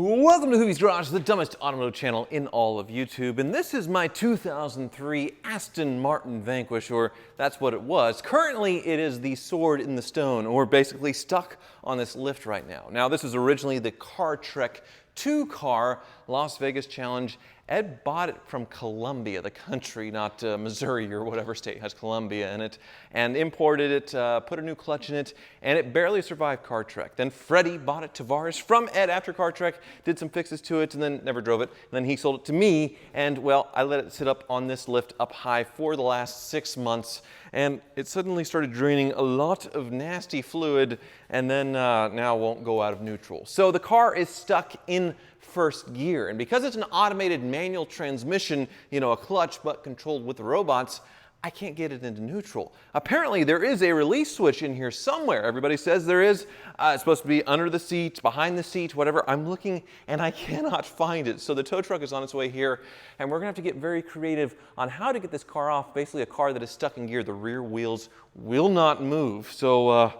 Welcome to Hoovie's Garage, the dumbest automotive channel in all of YouTube, and this is my 2003 Aston Martin Vanquish, or that's what it was. Currently, it is the sword in the stone, or basically stuck on this lift right now. Now, this is originally the Car Trek 2-car Las Vegas Challenge. Ed bought it from Columbia, the country, not Missouri or whatever state has Columbia in it, and imported it, put a new clutch in it, and it barely survived Car Trek. Then Freddie bought it to Tavares from Ed after Car Trek, did some fixes to it, and then never drove it. And then he sold it to me, and well, I let it sit up on this lift up high for the last 6 months, and it suddenly started draining a lot of nasty fluid, and then now won't go out of neutral. So the car is stuck in first gear, and because it's an automated manual transmission, you know, a clutch but controlled with the robots, I can't get it into neutral. Apparently there is a release switch in here somewhere. Everybody says there is. It's supposed to be under the seat, behind the seat, whatever. I'm looking and I cannot find it. So the tow truck is on its way here, and we're gonna have to get very creative on how to get this car off. Basically a car that is stuck in gear. The rear wheels will not move. So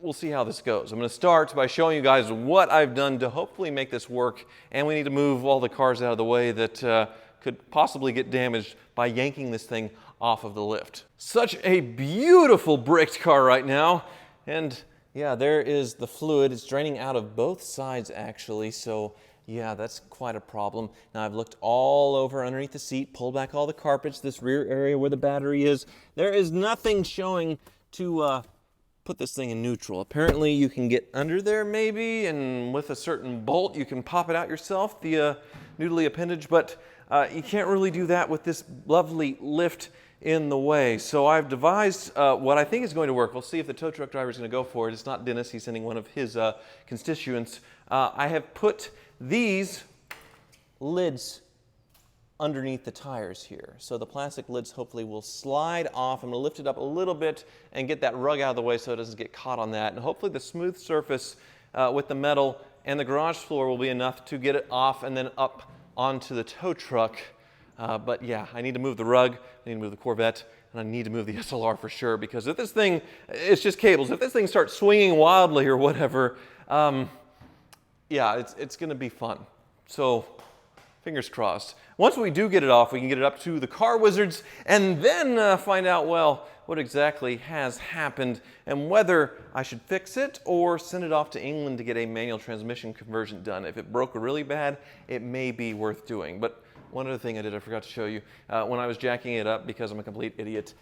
we'll see how this goes. I'm going to start by showing you guys what I've done to hopefully make this work, and we need to move all the cars out of the way that could possibly get damaged by yanking this thing off of the lift. Such a beautiful bricked car right now, and yeah, there is the fluid. It's draining out of both sides actually, so yeah, that's quite a problem. Now I've looked all over underneath the seat, pulled back all the carpets, this rear area where the battery is. There is nothing showing to put this thing in neutral. Apparently you can get under there maybe, and with a certain bolt you can pop it out yourself, the noodly appendage, but you can't really do that with this lovely lift in the way. So I've devised what I think is going to work. We'll see if the tow truck driver is going to go for it. It's not Dennis, he's sending one of his constituents. I have put these lids underneath the tires here. So the plastic lids hopefully will slide off. I'm going to lift it up a little bit and get that rug out of the way so it doesn't get caught on that. And hopefully the smooth surface with the metal and the garage floor will be enough to get it off and then up onto the tow truck. But yeah, I need to move the rug, I need to move the Corvette, and I need to move the SLR for sure, because if this thing, it's just cables, if this thing starts swinging wildly or whatever, yeah, it's going to be fun. So fingers crossed. Once we do get it off, we can get it up to the car wizards and then find out, well, what exactly has happened and whether I should fix it or send it off to England to get a manual transmission conversion done. If it broke really bad, it may be worth doing. But one other thing I did, I forgot to show you. When I was jacking it up, because I'm a complete idiot,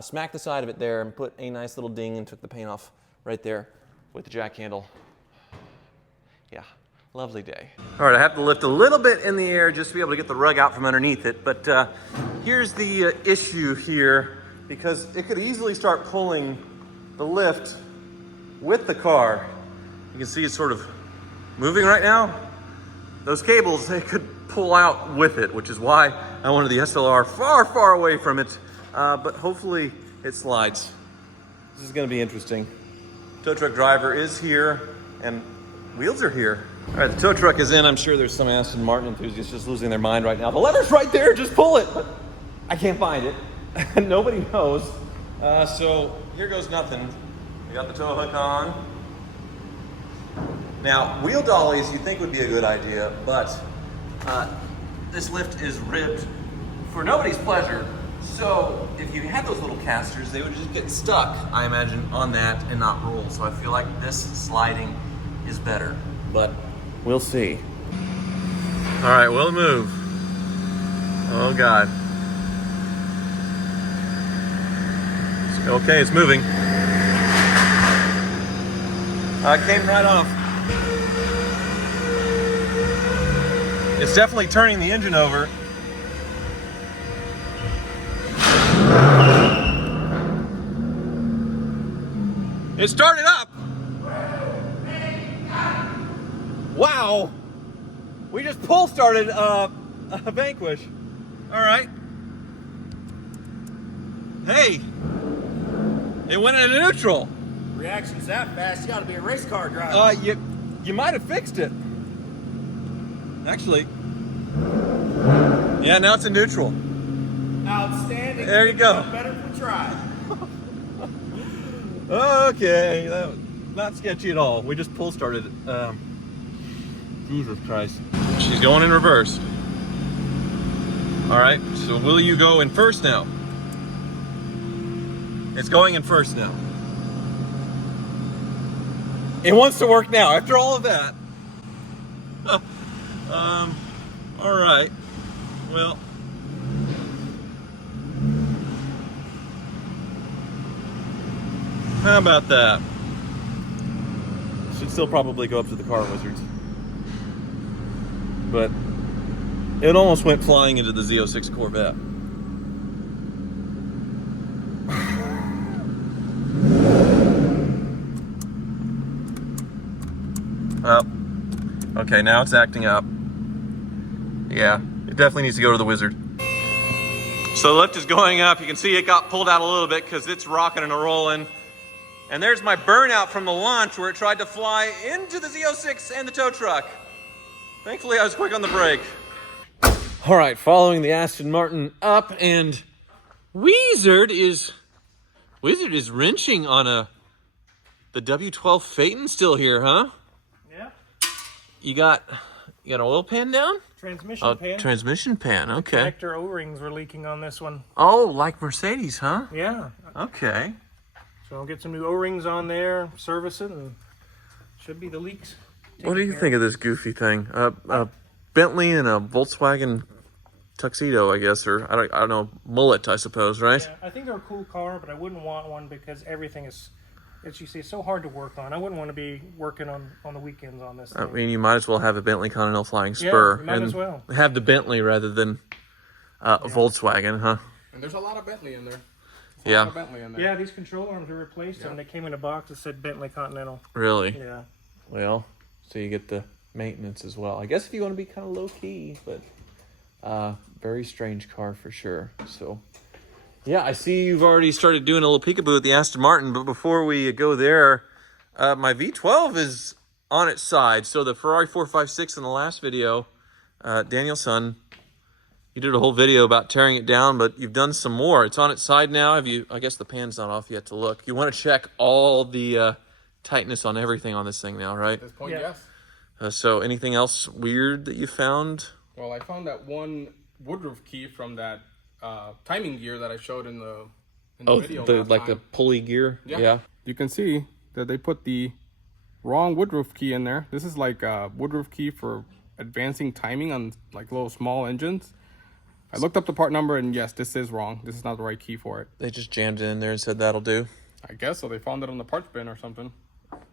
smacked the side of it there and put a nice little ding and took the paint off right there with the jack handle. Yeah. Lovely day. All right, I have to lift a little bit in the air just to be able to get the rug out from underneath it, but here's the issue here, because it could easily start pulling the lift with the car. You can see it's sort of moving right now. Those cables, they could pull out with it, which is why I wanted the SLR far, far away from it, but hopefully it slides. This is gonna be interesting. Tow truck driver is here, and wheels are here. All right, the tow truck is in. I'm sure there's some Aston Martin enthusiasts just losing their mind right now. The lever's right there, just pull it. But I can't find it, and nobody knows. So here goes nothing. We got the tow hook on. Now, wheel dollies you think would be a good idea, but this lift is ribbed for nobody's pleasure. So if you had those little casters, they would just get stuck, I imagine, on that and not roll. So I feel like this sliding is better, but we'll see. All right, we'll move. Oh God. Okay, it's moving. It came right off. It's definitely turning the engine over. It started up. Wow, we just pull started a Vanquish. All right. Hey, it went into neutral. Reactions that fast, you gotta be a race car driver. You might have fixed it. Actually, yeah, now it's in neutral. Outstanding. There you go. Better if we try. Okay, that was not sketchy at all. We just pull started. Jesus Christ. She's going in reverse. All right, so will you go in first now? It's going in first now. It wants to work now after all of that. All right. Well. How about that? Should still probably go up to the car wizards. But it almost went flying into the Z06 Corvette. Oh, okay, now it's acting up. Yeah, it definitely needs to go to the wizard. So the lift is going up. You can see it got pulled out a little bit because it's rocking and rolling. And there's my burnout from the launch where it tried to fly into the Z06 and the tow truck. Thankfully, I was quick on the brake. All right, following the Aston Martin up, and Wizard is wrenching on the W12 Phaeton still here, huh? Yeah. You got an oil pan down? Transmission pan. Transmission pan, okay. Connector O-rings were leaking on this one. Oh, like Mercedes, huh? Yeah. Okay. So I'll get some new O-rings on there, service it, and should be the leaks. What do you think of this goofy thing? A Bentley and a Volkswagen tuxedo, I guess, or I don't know, mullet, I suppose, right? Yeah, I think they're a cool car, but I wouldn't want one because everything is, as you see, so hard to work on. I wouldn't want to be working on the weekends on this thing. I mean, you might as well have a Bentley Continental Flying Spur. Yeah, you might as well. Have the Bentley rather than a Volkswagen, huh? And there's a lot of Bentley in there. Yeah. Yeah, these control arms are replaced, and they came in a box that said Bentley Continental. Really? Yeah. Well, so you get the maintenance as well. I guess if you want to be kind of low key, but very strange car for sure. So, yeah, I see you've already started doing a little peekaboo at the Aston Martin, but before we go there, my V12 is on its side. So the Ferrari 456 in the last video, Danielson, you did a whole video about tearing it down, but you've done some more. It's on its side now. Have you? I guess the pan's not off yet to look. You want to check all the tightness on everything on this thing now, right? At this point, Yeah. yes. So anything else weird that you found? Well, I found that one woodruff key from that timing gear that I showed in the video. Like the pulley gear? Yeah. You can see that they put the wrong woodruff key in there. This is like a woodruff key for advancing timing on like little small engines. I looked up the part number, and yes, this is wrong. This is not the right key for it. They just jammed it in there and said that'll do? I guess so. They found it on the parts bin or something.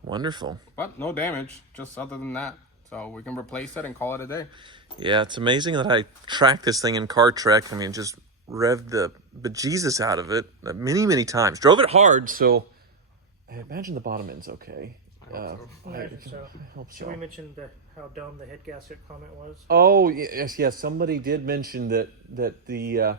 Wonderful. But no damage, just other than that. So we can replace it and call it a day. Yeah, it's amazing that I tracked this thing in Car Trek. I mean, just revved the bejesus out of it many, many times. Drove it hard, so I imagine the bottom end's okay. I hope so. Should we mention how dumb the head gasket comment was? Oh, yes. Somebody did mention that the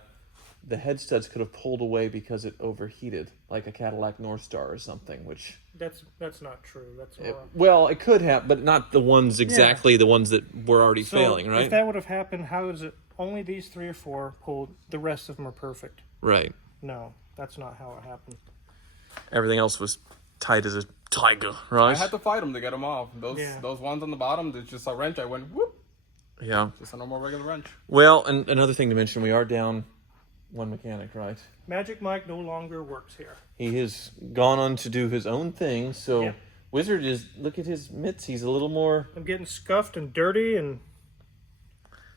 head studs could have pulled away because it overheated, like a Cadillac North Star or something, which... That's not true. That's well, it could have, but not the ones exactly, the ones that were already failing, right? If that would have happened, how is it only these 3 or 4 pulled, the rest of them are perfect? Right. No, that's not how it happened. Everything else was tight as a tiger, right? I had to fight them to get them off. Those ones on the bottom, there's just a wrench. I went, whoop. Yeah. Just a normal regular wrench. Well, and another thing to mention, we are down one mechanic, right? Magic Mike no longer works here. He has gone on to do his own thing, so Yeah. Wizard is, look at his mitts, he's a little more... I'm getting scuffed and dirty, and...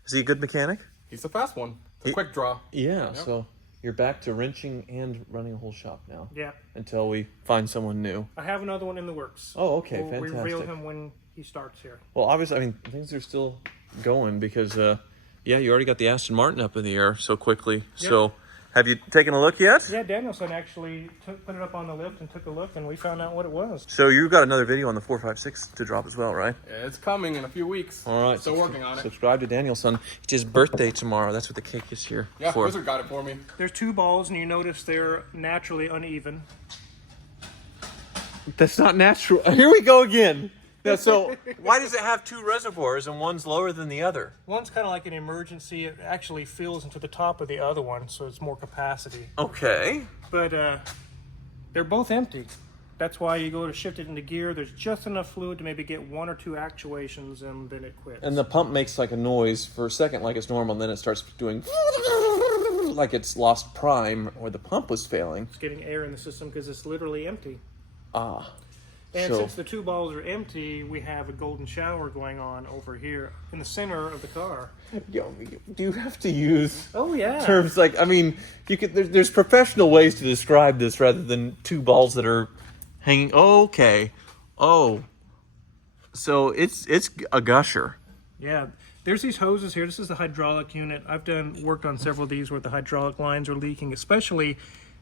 Is he a good mechanic? He's a fast one. It's a quick draw. Yeah, so you're back to wrenching and running a whole shop now. Yeah. Until we find someone new. I have another one in the works. Oh, okay, We'll fantastic. reveal him when he starts here. Well, obviously, I mean, things are still going because, yeah, you already got the Aston Martin up in the air so quickly. Yep. So, have you taken a look yet? Yeah, Danielson actually put it up on the lift and took a look, and we found out what it was. So, you've got another video on the 456 to drop as well, right? Yeah, it's coming in a few weeks. All right. Still working on it. Subscribe to Danielson. It's his birthday tomorrow. That's what the cake is here Yeah, for. Wizard got it for me. There's 2 balls, and you notice they're naturally uneven. That's not natural. Here we go again. Yeah, so why does it have 2 reservoirs and one's lower than the other? One's kind of like an emergency. It actually fills into the top of the other one, so it's more capacity. Okay. But they're both empty. That's why you go to shift it into gear. There's just enough fluid to maybe get 1 or 2 actuations, and then it quits. And the pump makes like a noise for a second like it's normal, and then it starts doing like it's lost prime or the pump was failing. It's getting air in the system because it's literally empty. Ah. And So- since the 2 balls are empty, we have a golden shower going on over here in the center of the car. Yo, do you have to use Oh, yeah. terms like, I mean, you could there's professional ways to describe this rather than 2 balls that are hanging. Oh, okay. Oh. So it's a gusher. Yeah. There's these hoses here. This is the hydraulic unit. I've worked on several of these where the hydraulic lines are leaking, especially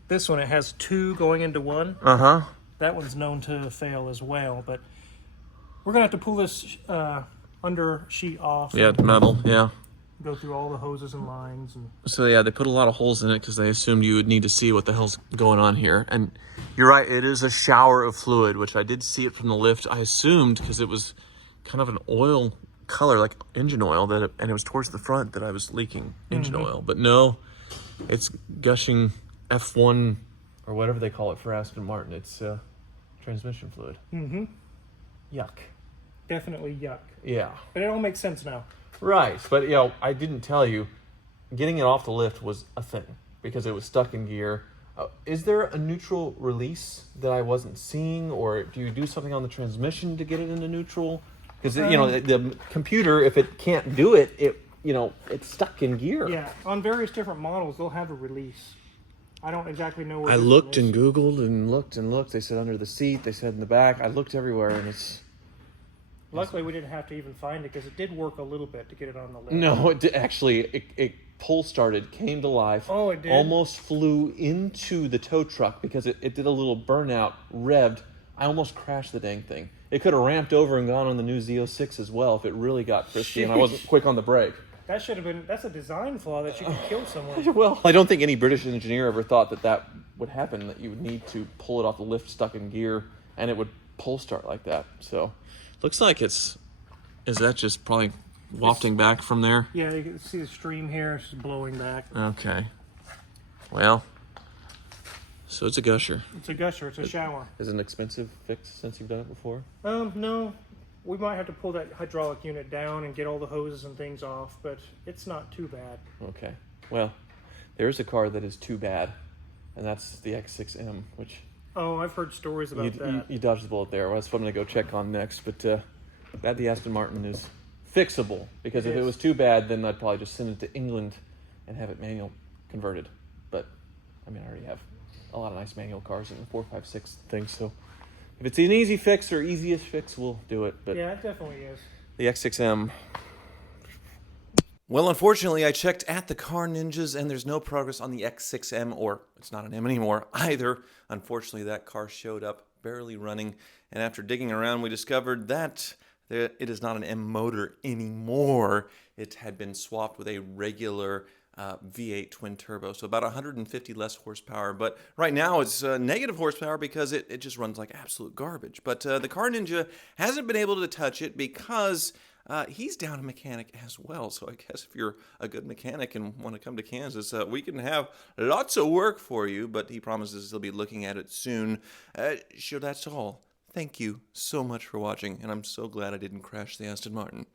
this one. It has 2 going into 1. Uh-huh. That one's known to fail as well, but we're going to have to pull this under sheet off. Yeah, and metal, yeah. go through all the hoses and lines. And So yeah, they put a lot of holes in it because they assumed you would need to see what the hell's going on here. And you're right, it is a shower of fluid, which I did see it from the lift. I assumed because it was kind of an oil color, like engine oil, and it was towards the front that I was leaking engine oil. But no, it's gushing F1 or whatever they call it for Aston Martin. It's transmission fluid. Mm-hmm. Yuck. Definitely yuck. Yeah. But it all makes sense now. Right, but you know, I didn't tell you, getting it off the lift was a thing because it was stuck in gear. Is there a neutral release that I wasn't seeing, or do you do something on the transmission to get it into neutral? Because you know, the computer, if it can't do it, it's stuck in gear. Yeah, on various different models, they'll have a release. I don't exactly know where I this looked one and is. Googled and looked. They said under the seat. They said in the back. I looked everywhere, and it's... Luckily, we didn't have to even find it because it did work a little bit to get it on the lift. No, it did, actually, it pull started, came to life. Oh, it did? Almost flew into the tow truck because it did a little burnout, revved. I almost crashed the dang thing. It could have ramped over and gone on the new Z06 as well if it really got frisky and I wasn't quick on the brake. That should have been... That's a design flaw that you could kill someone. Well, I don't think any British engineer ever thought that would happen, that you would need to pull it off the lift stuck in gear and it would pull start like that. So, looks like is that just probably wafting back from there? Yeah, you can see the stream here. It's just blowing back. Okay. Well, so it's a gusher. It's a gusher. It's a shower. Is it an expensive fix since you've done it before? No. We might have to pull that hydraulic unit down and get all the hoses and things off, but it's not too bad. Okay. Well, there's a car that is too bad, and that's the X6M, which Oh, I've heard stories about that. you dodged the bullet there. Well, that's what I'm going to go check on next. But the Aston Martin is fixable, because if it was too bad, then I'd probably just send it to England and have it manual converted. But, I mean, I already have a lot of nice manual cars in the 456 thing, so if it's an easy fix or easiest fix, we'll do it. But Yeah, it definitely is. the X6M... Well, unfortunately, I checked at the Car Ninjas, and there's no progress on the X6M, or it's not an M anymore either. Unfortunately, that car showed up barely running, and after digging around, we discovered that it is not an M motor anymore. It had been swapped with a regular V8 twin turbo, so about 150 less horsepower. But right now it's negative horsepower because it just runs like absolute garbage. But the Car Ninja hasn't been able to touch it because he's down a mechanic as well. So I guess if you're a good mechanic and want to come to Kansas, we can have lots of work for you. But he promises he'll be looking at it soon. Sure, that's all. Thank you so much for watching, and I'm so glad I didn't crash the Aston Martin.